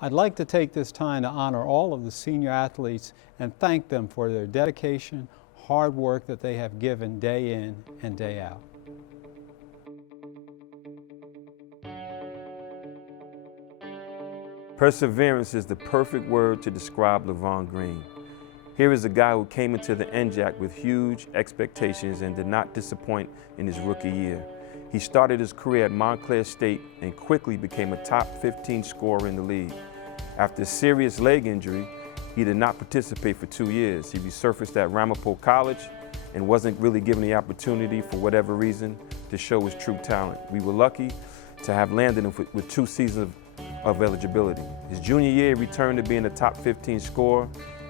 I'd like to take this time to honor all of the senior athletes and thank them for their dedication, hard work that they have given day in and day out. Perseverance is the perfect word to describe LeVon Green. Here is a guy who came into the NJAC with huge expectations and did not disappoint in his rookie year. He started his career at Montclair State and quickly became a top 15 scorer in the league. After a serious leg injury, he did not participate for 2 years. He resurfaced at Ramapo College and wasn't really given the opportunity for whatever reason to show his true talent. We were lucky to have landed him with 2 seasons of eligibility. His junior year, he returned to being a top 15 scorer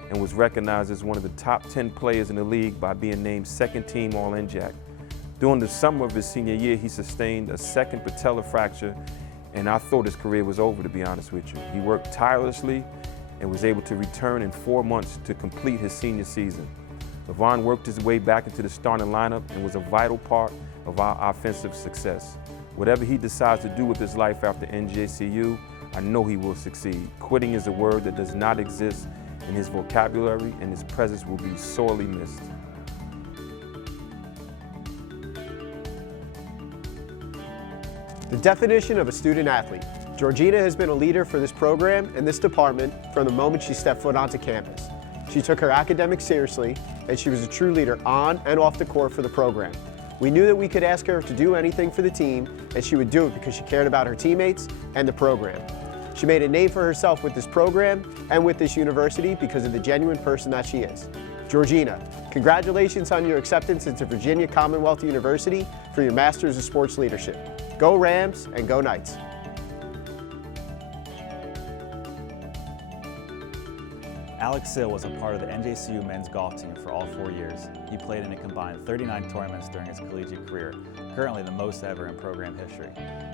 and was recognized as one of the top 10 players in the league by being named second team All-NJAC. During the summer of his senior year, he sustained a second patella fracture, and I thought his career was over, to be honest with you. He worked tirelessly and was able to return in 4 months to complete his senior season. LeVon worked his way back into the starting lineup and was a vital part of our offensive success. Whatever he decides to do with his life after NJCU, I know he will succeed. Quitting is a word that does not exist in his vocabulary, and his presence will be sorely missed. The definition of a student athlete. Georgina has been a leader for this program and this department from the moment she stepped foot onto campus. She took her academics seriously, and she was a true leader on and off the court for the program. We knew that we could ask her to do anything for the team, and she would do it because she cared about her teammates and the program. She made a name for herself with this program and with this university because of the genuine person that she is. Georgina, congratulations on your acceptance into Virginia Commonwealth University for your Masters of Sports Leadership. Go Rams and go Knights. Alex Sill was a part of the NJCU men's golf team for all 4 years. He played in a combined 39 tournaments during his collegiate career, currently the most ever in program history.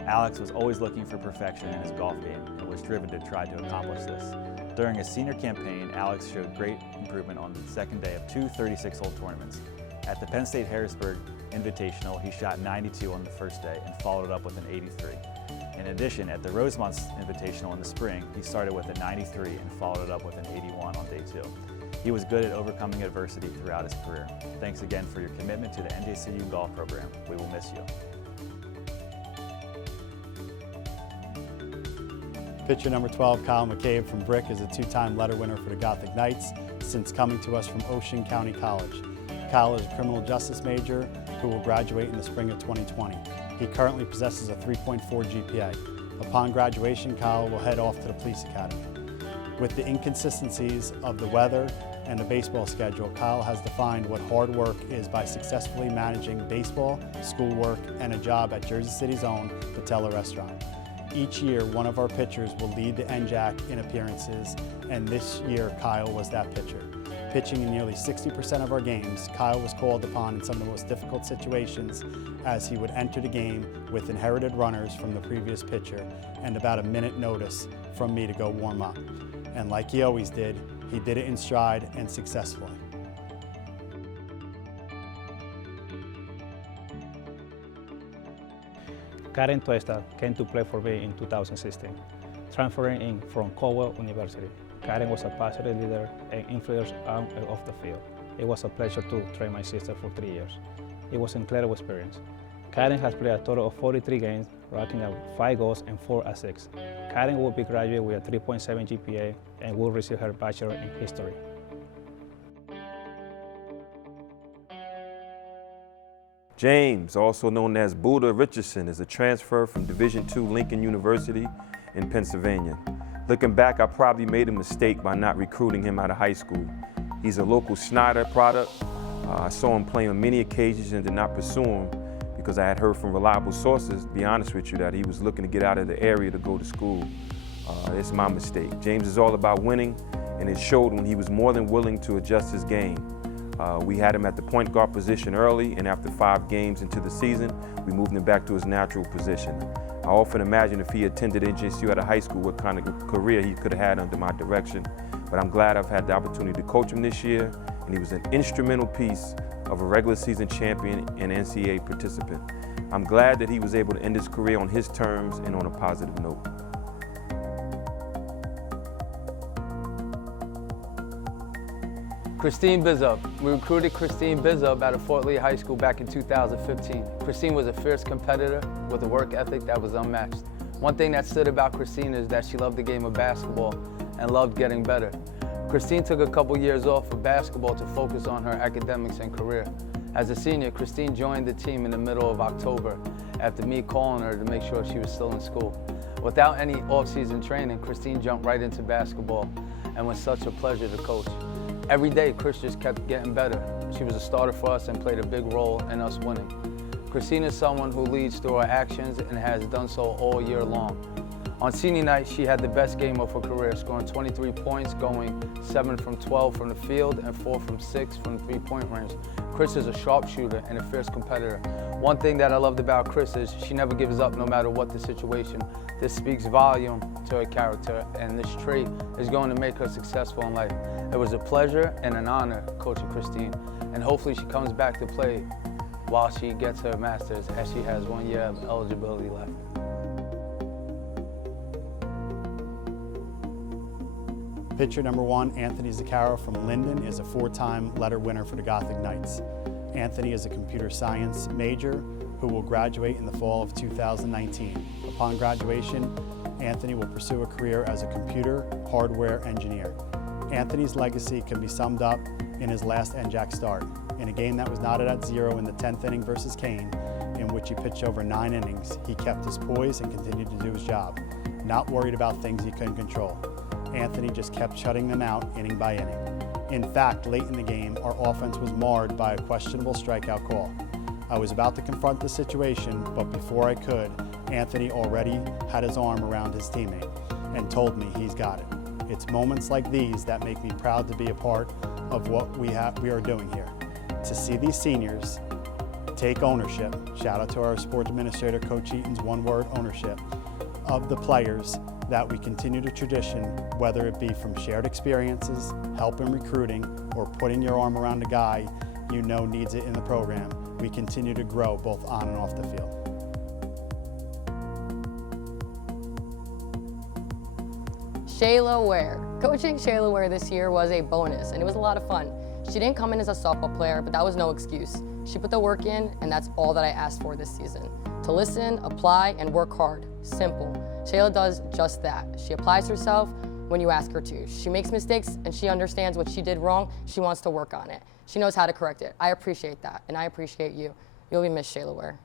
Alex was always looking for perfection in his golf game and was driven to try to accomplish this. During his senior campaign, Alex showed great improvement on the second day of 2 36-hole tournaments. At the Penn State Harrisburg Invitational, he shot 92 on the first day and followed it up with an 83. In addition, at the Rosemont Invitational in the spring, he started with a 93 and followed it up with an 81 on day 2. He was good at overcoming adversity throughout his career. Thanks again for your commitment to the NJCU golf program. We will miss you. Pitcher number 12, Kyle McCabe from Brick, is a 2-time letter winner for the Gothic Knights since coming to us from Ocean County College. Kyle is a criminal justice major who will graduate in the spring of 2020. He currently possesses a 3.4 GPA. Upon graduation, Kyle will head off to the police academy. With the inconsistencies of the weather and the baseball schedule, Kyle has defined what hard work is by successfully managing baseball, schoolwork, and a job at Jersey City's own Patella Restaurant. Each year, one of our pitchers will lead the NJAC in appearances, and this year, Kyle was that pitcher. Pitching in nearly 60% of our games, Kyle was called upon in some of the most difficult situations as he would enter the game with inherited runners from the previous pitcher and about a minute notice from me to go warm up. And like he always did, he did it in stride and successfully. Karen Tuesta came to play for me in 2016, transferring in from Caldwell University. Karen was a positive leader and influence on and off the field. It was a pleasure to train my sister for 3 years. It was an incredible experience. Karen has played a total of 43 games, racking up 5 goals and 4 assists. Karen will be graduating with a 3.7 GPA and will receive her Bachelor in History. James, also known as Buddha Richardson, is a transfer from Division II Lincoln University in Pennsylvania. Looking back, I probably made a mistake by not recruiting him out of high school. He's a local Snyder product. I saw him play on many occasions and did not pursue him because I had heard from reliable sources, to be honest with you, that he was looking to get out of the area to go to school. It's my mistake. James is all about winning, and it showed when he was more than willing to adjust his game. We had him at the point guard position early, and after 5 games into the season, we moved him back to his natural position. I often imagine if he attended NJCU at a high school, what kind of career he could have had under my direction. But I'm glad I've had the opportunity to coach him this year, and he was an instrumental piece of a regular season champion and NCAA participant. I'm glad that he was able to end his career on his terms and on a positive note. Christine Bizup. We recruited Christine Bizup out of Fort Lee High School back in 2015. Christine was a fierce competitor with a work ethic that was unmatched. One thing that stood about Christine is that she loved the game of basketball and loved getting better. Christine took a couple years off of basketball to focus on her academics and career. As a senior, Christine joined the team in the middle of October after me calling her to make sure she was still in school. Without any off-season training, Christine jumped right into basketball and was such a pleasure to coach. Every day, Chris just kept getting better. She was a starter for us and played a big role in us winning. Christine is someone who leads through her actions and has done so all year long. On senior night, she had the best game of her career, scoring 23 points, going 7 from 12 from the field and 4 from 6 from the three-point range. Chris is a sharpshooter and a fierce competitor. One thing that I loved about Chris is she never gives up no matter what the situation. This speaks volume to her character, and this trait is going to make her successful in life. It was a pleasure and an honor coaching Christine, and hopefully she comes back to play while she gets her master's, as she has 1 year of eligibility left. Pitcher number 1, Anthony Zaccaro from Linden, is a 4-time letter winner for the Gothic Knights. Anthony is a computer science major who will graduate in the fall of 2019. Upon graduation, Anthony will pursue a career as a computer hardware engineer. Anthony's legacy can be summed up in his last NJAC start. In a game that was knotted at 0 in the 10th inning versus Kane, in which he pitched over 9 innings, he kept his poise and continued to do his job, not worried about things he couldn't control. Anthony just kept shutting them out inning by inning. In fact, late in the game, our offense was marred by a questionable strikeout call. I was about to confront the situation, but before I could, Anthony already had his arm around his teammate and told me he's got it. It's moments like these that make me proud to be a part of what we are doing here. To see these seniors take ownership, shout out to our sports administrator, Coach Eaton's one-word ownership, of the players, that we continue the tradition, whether it be from shared experiences, help in recruiting, or putting your arm around a guy you know needs it in the program. We continue to grow both on and off the field. Shayla Ware. Coaching Shayla Ware this year was a bonus, and it was a lot of fun. She didn't come in as a softball player, but that was no excuse. She put the work in, and that's all that I asked for this season. To listen, apply, and work hard. Simple. Shayla does just that. She applies herself when you ask her to. She makes mistakes, and she understands what she did wrong. She wants to work on it. She knows how to correct it. I appreciate that, and I appreciate you. You'll be missed, Shayla Ware.